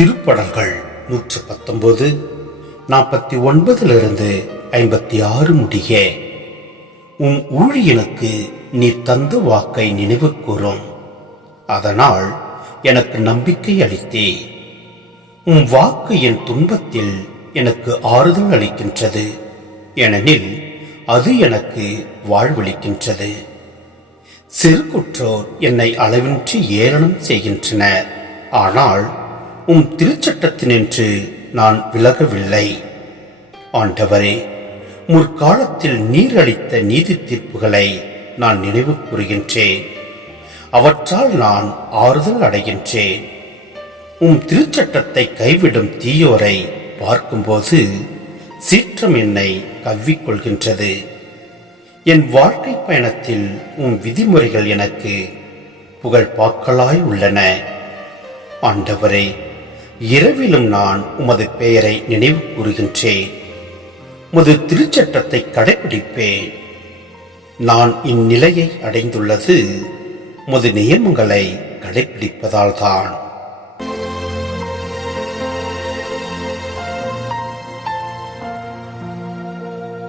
திருப்படங்கள் 119 49 முடிய. உம் ஊழியனுக்கு நீ தந்த வாக்கை நினைவு கூறும். அதனால் எனக்கு நம்பிக்கை அளித்தே. உம் வாக்கு என் துன்பத்தில் எனக்கு ஆறுதல் அளிக்கின்றது, ஏனெனில் அது எனக்கு வாழ்வளிக்கின்றது. சிறுகுற்றோர் என்னை அளவின்றி ஏளனம் செய்கின்றனர், ஆனால் உம் திருச்சட்டத்தினின்று நான் விலகவில்லை. ஆண்டவரே, முற்காலத்தில் நீர் அளித்த நீதி தீர்ப்புகளை நான் நினைவு கூறுகின்றேன். அவற்றால் நான் ஆறுதல் அடைகின்றேன். உம் திருச்சட்டத்தை கைவிடும் தீயோரை பார்க்கும்போது சீற்றம் என்னை கவ்விக்கொள்கின்றது. என் வாழ்க்கை பயணத்தில் உம் விதிமுறைகள் எனக்கு புகழ்பாக்களாய் உள்ளன. ஆண்டவரே, இரவிலும் நான் உமது பெயரை நினைவு கூறுகின்றேன். உமது திருச்சட்டத்தை கடைபிடிப்பேன். நான் இந்நிலையை அடைந்துள்ளது உமது நியமங்களை கடைபிடிப்பதால்தான்.